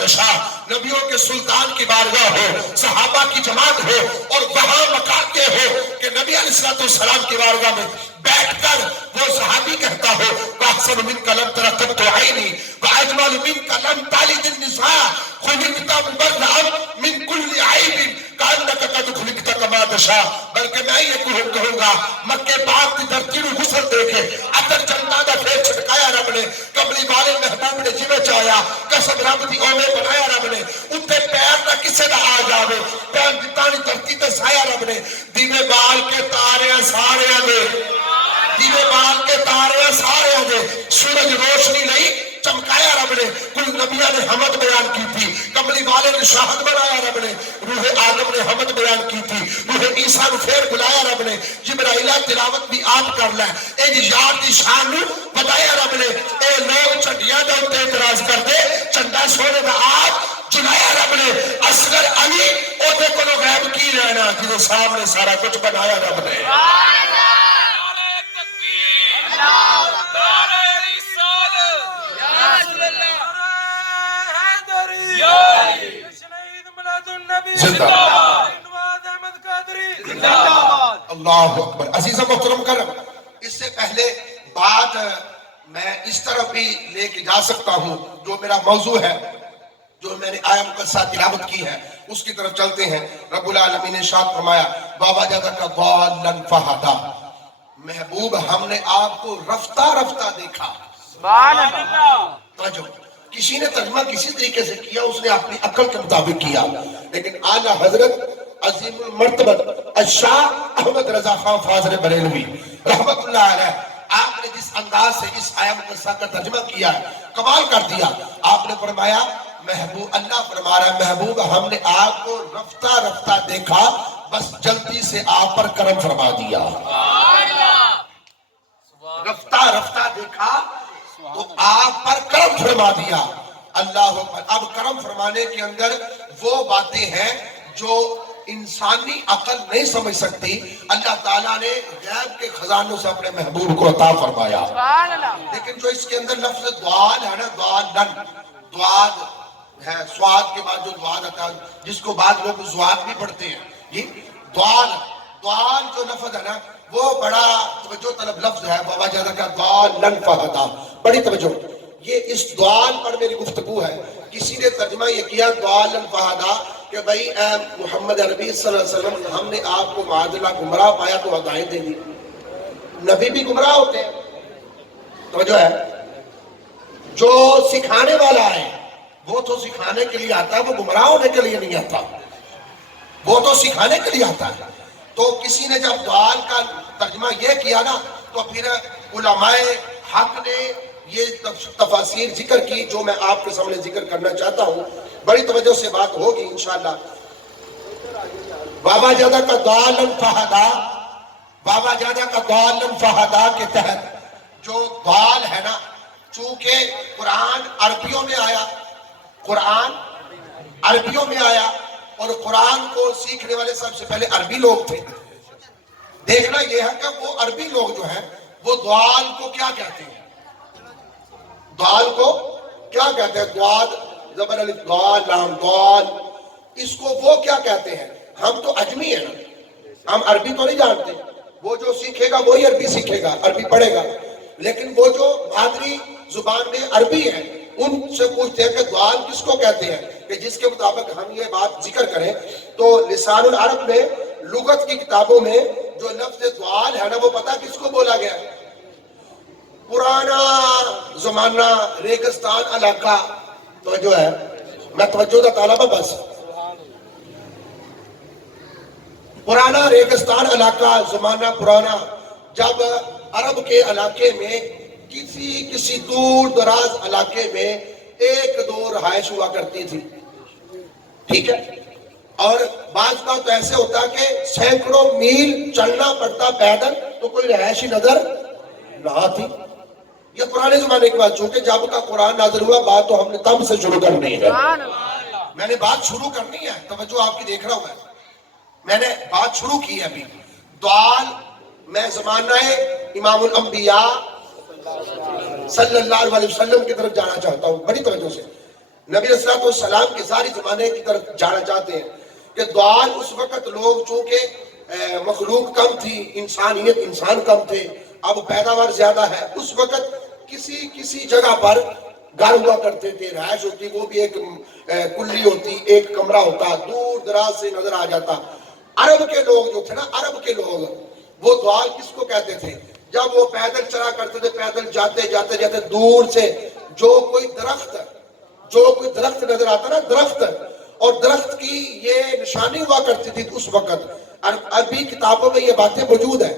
بادشاہ، نبیوں کے سلطان کی بارگاہ ہو، صحابہ کی جماعت ہو، اور وہاں مقام یہ ہو کہ نبی علیہ السلام کی بارگاہ میں بیٹھ کر وہ صحابی کہتا ہو وَأَحْسَنُ مِنْكَ لَمْ تَرَ قَطُّ عَيْنِي وَأَجْمَلُ مِنْكَ لَمْ تَلِدِ النِّسَاءُ خُلِقْتَ مُبَرَّأً مِنْ كُلِّ عَيْبٍ كَأَنَّكَ قَدْ خُلِقْتَ كَمَا تَشَاءُ۔ بلکہ میں یہ کہوں گا مکے پاک کی دھرتی نوں غسل دے کے اتر جنتا دا پھیر چھٹکایا رب نے، کملی والے محبوب نے جویں چاہیا قسم رب دی اوے بنایا رب نے، اتنے پیر نہ کسے دا آ جاوے، پیر دتا نہیں دھرتی تے سایا رب نے، دیوے بال کے تاریاں ساریاں دے، دیوے بال کے تاریاں ساریاں دے، سورج روشنی لئی چمکایا رب نے، کل نبیہ نے حمد بیان کی تھی، کملی والے نے شاہد بنایا رب نے، روح آدم نے حمد بیان کی تھی، روح عیسیٰ نے پھر بلایا رب نے، جبرائیلہ تلاوت بھی آپ کر لیں، اے جی یار دی شان نو بتایا رب نے، اے لوگ چنڈیاں دا ہوتے اعتراض کر دے، چنڈا سونے دا آپ جنایا رب نے، اصغر علی او دے کو غیب کی رہنا جنہیں سامنے سارا کچھ بنایا رب نے۔ زندہ اللہ اکبر۔ عزیز محترم کرم، اس سے پہلے بات میں اس طرف بھی لے کے جا سکتا ہوں جو میرا موضوع ہے، جو میں نے آیا مقدسہ تلاوت کی ہے، اس کی طرف چلتے ہیں۔ رب العالمین نے ارشاد فرمایا بابا جادا کا ضالن فہدا، محبوب ہم نے آپ کو رفتہ رفتہ دیکھا۔ سبحان اللہ۔ توجہ، کسی نے ترجمہ کسی طریقے سے کیا، اس نے اپنی عقل کے مطابق کیا، لیکن اعلیٰ حضرت عظیم المرتبت الشاہ احمد رضا خان فاضل بریلوی رحمت اللہ علیہ، آپ نے جس انداز سے اس آیت مقدسہ کا ترجمہ کیا ہے کمال کر دیا۔ آپ نے فرمایا محبوب، اللہ فرما رہا ہے محبوب ہم نے آپ کو رفتہ رفتہ دیکھا، بس جلدی سے آپ پر کرم فرما دیا۔ رفتہ رفتہ دیکھا تو آپ پر کرم فرما دیا۔ اللہ اکبر۔ اب کرم فرمانے کے اندر وہ باتیں ہیں جو انسانی عقل نہیں سمجھ سکتی، اللہ تعالیٰ نے غیب کے خزانوں سے اپنے محبوب کو عطا فرمایا۔ لیکن جو اس کے اندر لفظ دوال ہے نا، دوالن، دواد ہے، سواد کے بعد جو دواد آتا ہے جس کو بعض لوگ زواد بھی پڑھتے ہیں، جی دوال، دوال جو لفظ ہے نا وہ بڑا توجہ طلب لفظ ہے۔ بابا جادا کا دوالن فہدا، بڑی توجہ، یہ اس دوال پر میری گفتگو ہے۔ کسی نے ترجمہ یہ کیا دوالن فہدا کہ بھئی اے محمد عربی صلی اللہ علیہ وسلم ہم نے آپ کو معاذ اللہ گمراہ پایا تو ہدایت دے دی۔ نبی بھی گمراہ ہوتے ہیں، توجہ ہے، جو سکھانے والا ہے وہ تو سکھانے کے لیے آتا ہے، وہ گمراہ ہونے کے لیے نہیں آتا، وہ تو سکھانے کے لیے آتا ہے۔ تو کسی نے جب دوال کا ترجمہ یہ کیا نا تو پھر علماء حق نے یہ تفاسیر ذکر کی جو میں آپ کے سامنے ذکر کرنا چاہتا ہوں، بڑی توجہ سے بات ہوگی انشاءاللہ۔ بابا جادا کا دوالن فہدا، بابا جادا کا دوالن فہدا کے تحت جو دوال ہے نا، چونکہ قرآن عربیوں میں آیا، قرآن عربیوں میں آیا اور قرآن کو سیکھنے والے سب سے پہلے عربی لوگ تھے۔ دیکھنا یہ ہے کہ وہ عربی لوگ جو ہیں وہ دوال کو کیا کہتے ہیں، دوال کو کیا کہتے ہیں، دوال زبر الف دوال لام دوال، اس کو وہ کیا کہتے ہیں۔ ہم تو اجمی ہیں نا، ہم عربی تو نہیں جانتے، وہ جو سیکھے گا وہی عربی سیکھے گا، عربی پڑھے گا، لیکن وہ جو مادری زبان میں عربی ہے ان سے پوچھتے ہیں کہ دوال کس کو کہتے ہیں، کہ جس کے مطابق ہم یہ بات ذکر کریں تو لسان العرب میں لغت کی کتابوں میں جو لفظ دوال ہے نا وہ پتہ کس کو بولا گیا ہے، پرانا زمانہ ریگستان علاقہ، توجہ ہے، میں توجہ دا طالبہ بس، پرانا ریگستان علاقہ، زمانہ پرانا، جب عرب کے علاقے میں کسی دور دراز علاقے میں ایک دو رہائش ہوا کرتی تھی، ٹھیک ہے، اور بعض کا تو ایسے ہوتا کہ سینکڑوں میل چلنا پڑتا پیدل تو کوئی رہائشی نظر نہ آتی۔ یہ پرانے زمانے کی بات، چونکہ جب کا قرآن نازل ہوا بات تو ہم نے تب سے شروع کرنی ہے، میں نے بات شروع کرنی ہے، توجہ آپ کی دیکھ رہا ہوں میں نے بات شروع کی ہے ابھی۔ دوال میں زمانہ امام الانبیاء صلی اللہ علیہ وسلم کی طرف جانا چاہتا ہوں، بڑی توجہ سے۔ نبی صلی اللہ علیہ وسلم کے ساری زمانے کی طرف جانا چاہتے ہیں کہ دوال اس وقت لوگ چونکہ مخلوق کم تھی، انسان کم تھے، اب پیداوار زیادہ ہے، اس وقت کسی جگہ پر گھر ہوا کرتے تھے، رہائش ہوتی، وہ بھی ایک کلی ہوتی، ایک کمرہ ہوتا، دور دراز سے نظر آ جاتا۔ عرب کے لوگ جو تھے نا، عرب کے لوگ وہ دوال کس کو کہتے تھے؟ جب وہ پیدل چلا کرتے تھے، پیدل جاتے دور سے جو کوئی درخت نظر آتا نا، درخت، اور درخت کی یہ نشانی ہوا کرتی تھی اس وقت، اور ابھی کتابوں میں یہ باتیں موجود ہیں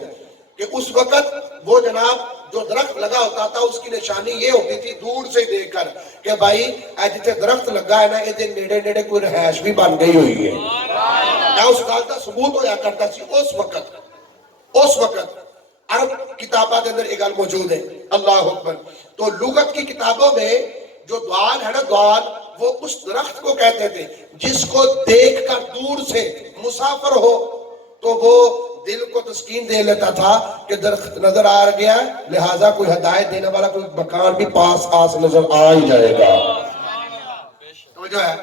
کہ اس وقت وہ جناب جو درخت لگا ہوتا تھا اس کی نشانی یہ ہوتی تھی دور سے دیکھ کر کہ بھائی جتنے درخت لگا ہے نا یہ نیڑے نیڑے کوئی رہائش بھی بن گئی ہوئی ہے۔ کیا اس بات کا ثبوت ہوا کرتا سی اس وقت عرب کتابوں کے اندر یہ گل موجود ہے۔ اللہ اکبر۔ تو لغت کی کتابوں میں جو دوال ہے نا، دوال وہ اس درخت کو کہتے تھے جس کو دیکھ کر دور سے مسافر ہو تو وہ دل کو تسکین دے لیتا تھا کہ درخت نظر آ گیا، لہٰذا کوئی ہدایت دینے والا کوئی مکان بھی پاس نظر آ ہی جائے گا۔ تو جو ہے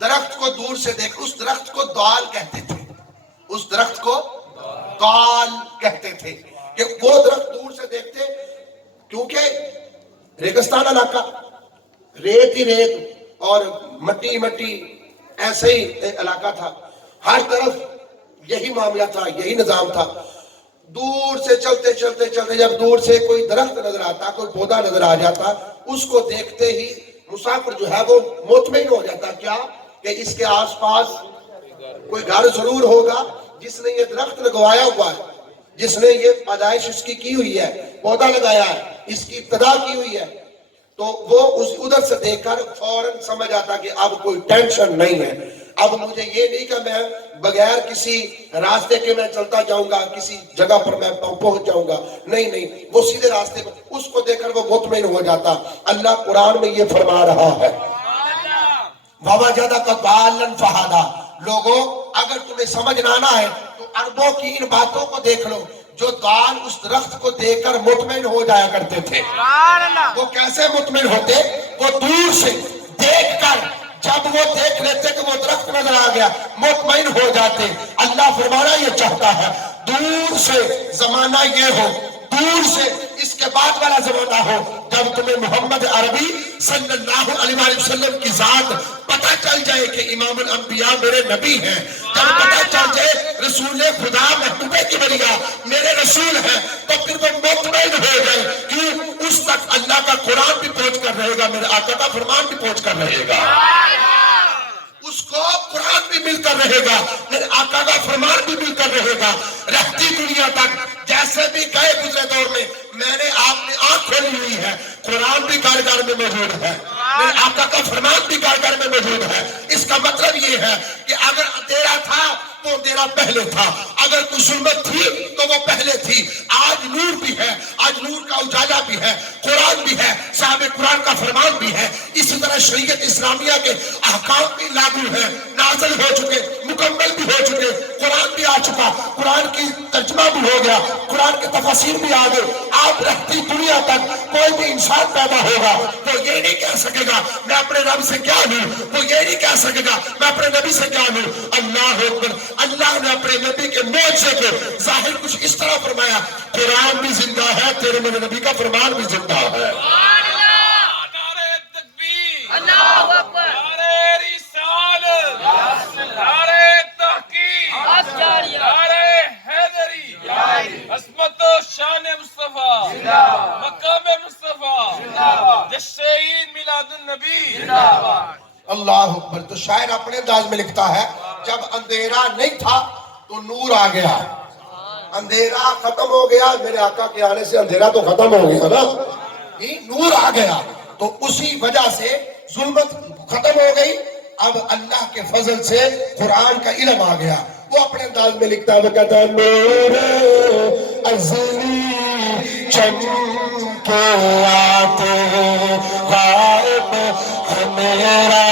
درخت کو دور سے دیکھ، اس درخت کو دوال کہتے تھے، اس درخت کو دوال کہتے تھے کہ وہ درخت دور سے دیکھتے، کیونکہ ریگستان علاقہ، ریت ہی ریت اور مٹی ایسے ہی ایک علاقہ تھا، ہر طرف یہی معاملہ تھا، یہی نظام تھا۔ دور سے چلتے جب دور سے کوئی درخت نظر آتا، کوئی پودا نظر آ جاتا، اس کو دیکھتے ہی مسافر جو ہے وہ مطمئن ہو جاتا کیا کہ اس کے آس پاس کوئی گھر ضرور ہوگا جس نے یہ درخت لگوایا ہوا ہے، جس نے یہ پیدائش اس کی ہوئی ہے، پودا لگایا ہے، اس کی ابتدا کی ہوئی ہے، تو وہ ادھر سے دیکھ کر فوراً سمجھ آتا کہ اب کوئی ٹینشن نہیں ہے، اب مجھے یہ نہیں کہ میں بغیر کسی راستے کے میں چلتا جاؤں گا، کسی جگہ پر میں پہنچ جاؤں گا، نہیں، وہ سیدھے راستے پر، اس کو دیکھ کر وہ مطمئن ہو جاتا۔ اللہ قرآن میں یہ فرما رہا ہے، وَوَجَدَكَ ضَالًّا فَهَدَىٰ۔ لوگوں اگر تمہیں سمجھ نہ آنا ہے تو عربوں کی ان باتوں کو دیکھ لو، جو دال اس درخت کو دیکھ کر مطمئن ہو جایا کرتے تھے۔ وہ کیسے مطمئن ہوتے؟ وہ دور سے دیکھ کر، جب وہ دیکھ لیتے کہ وہ درخت نظر آ گیا، مطمئن ہو جاتے۔ اللہ فرمانا یہ چاہتا ہے دور سے زمانہ یہ ہو، دور سے اس کے بعد والا زمانہ ہو، جب تمہیں محمد عربی صلی اللہ علیہ وسلم کی ذات پتہ چل جائے کہ امام الانبیاء میرے نبی ہیں، جب پتہ چل جائے رسول خدا محبوب کبریا میرے رسول ہیں، تو پھر وہ مطمئن ہو گئے کہ اس تک اللہ کا قرآن بھی پہنچ کر رہے گا، میرے آقا کا فرمان بھی پہنچ کر رہے گا، اس کو قرآن بھی مل کر رہے گا، میرے آقا کا فرمان بھی مل کر رہے گا، رہتی دنیا تک جیسے بھی گئے گزرے دور میں نے آپ نے آنکھ کھولی ہوئی ہے، قرآن بھی کارگر میں موجود ہے، میرے آقا کا فرمان بھی کارگر میں موجود ہے۔ اس کا مطلب یہ ہے کہ اگر اندھیرا تھا تو اندھیرا پہلے تھا، اگر کوئی ظلمت تھی تو وہ پہلے تھی، آج نور بھی ہے، آج نور کا اجالا بھی ہے، قرآن بھی ہے، صاحب قرآن کا فرمان بھی ہے، اسی طرح شریعت اسلامیہ کے احکام بھی لاگو ہیں، نازل ہو چکے، مکمل بھی ہو چکے، قرآن بھی آ چکا، قرآن کی ترجمہ بھی ہو گیا، قرآن کے تفاسیر بھی آ گئے۔ آپ رہتی دنیا تک کوئی بھی انسان پیدا ہوگا وہ یہ نہیں کہہ سکے گا میں اپنے رب سے کیا ہوں، وہ یہ نہیں کہہ سکے گا میں اپنے نبی سے کیا ہوں۔ اللہ اکبر۔ اللہ نے اپنے نبی کے معجزے کو ظاہر کچھ اس طرح فرمایا، قرآن بھی زندہ ہے، تیرے میرے نبی کا فرمان بھی زندہ ہے۔ عظمت و شان مصطفیٰ، مقام مصطفیٰ، جشن میلاد النبی۔ اللہ اکبر۔ تو شاعر اپنے انداز میں لکھتا ہے جب اندھیرا نہیں تھا تو نور آ گیا، اندھیرا ختم ہو گیا، میرے آقا کے آنے سے اندھیرا تو ختم ہو گیا نا، نور آ گیا، تو اسی وجہ سے ظلمت ختم ہو گئی، اب اللہ کے فضل سے قرآن کا علم آ گیا۔ وہ اپنے انداز میں لکھتا ہے، وہ کہتا ہے میرے ازلی چمکے آتے غائب ہے میرا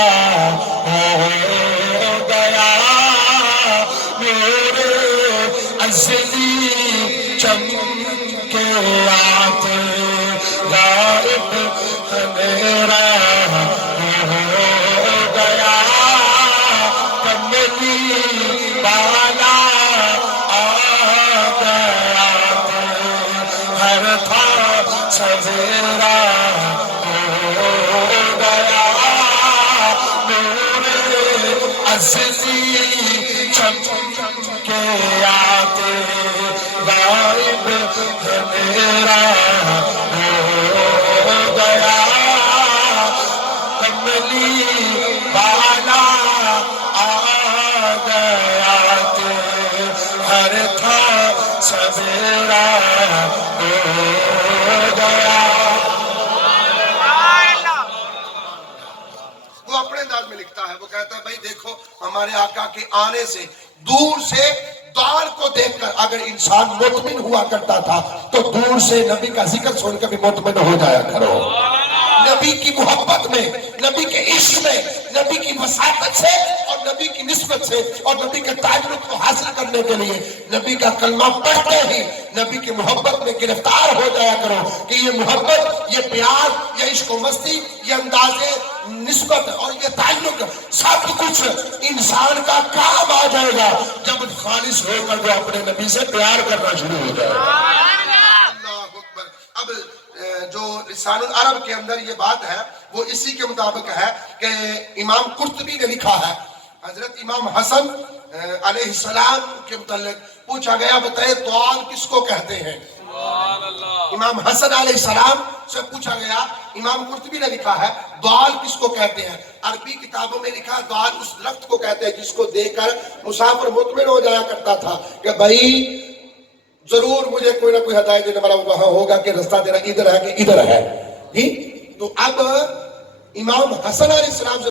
ہو گیا، میرے ازلی چمکے آتے غائب ہے میرا ہو ہر تھا سویرا ہو گیا نور اصلی چمک کے آتے غائب ہے میرا ہو گیا کملی بالا آ گیا ہر تھا سویرا ہو گیا. وہ اپنے انداز میں لکھتا ہے, وہ کہتا ہے بھائی دیکھو ہمارے آقا کے آنے سے دور سے دار کو دیکھ کر اگر انسان مطمئن ہوا کرتا تھا تو دور سے نبی کا ذکر سن کر بھی مطمئن ہو جایا کرو. نبی کی محبت میں, نبی کے عشق میں, نبی کی وساطت سے اور نبی کی نسبت سے اور نبی کے تعلق کو حاصل کرنے کے لیے نبی کا کلمہ پڑھتے ہی نبی کی محبت میں گرفتار ہو جایا کرو کہ یہ محبت, یہ پیار, یہ عشق و مستی, یہ انداز نسبت اور یہ تعلق سب کچھ انسان کا کام آ جائے گا جب خالص ہو کر وہ اپنے نبی سے پیار کرنا شروع ہو جائے گا. اللہ اکبر. اب جو لسان العرب کے اندر یہ بات ہے وہ اسی کے مطابق ہے کہ امام قرطبی نے لکھا ہے, حضرت امام حسن علیہ السلام کے متعلق پوچھا گیا بتائے طوال کس کو کہتے ہیں. امام حسن علیہ السلام سے پوچھا گیا, امام قرطبی نے لکھا ہے دوال کس کو کہتے ہیں. عربی کتابوں میں لکھا دوال اس درخت کو کہتے ہیں جس کو دیکھ کر مسافر مطمئن ہو جایا کرتا تھا کہ بھائی ضرور مجھے کوئی نہ کوئی ہدایت دینے والا وہاں ہوگا کہ رستہ تیرا ادھر ہے کہ ادھر ہے. تو اب امام حسن علیہ السلام سے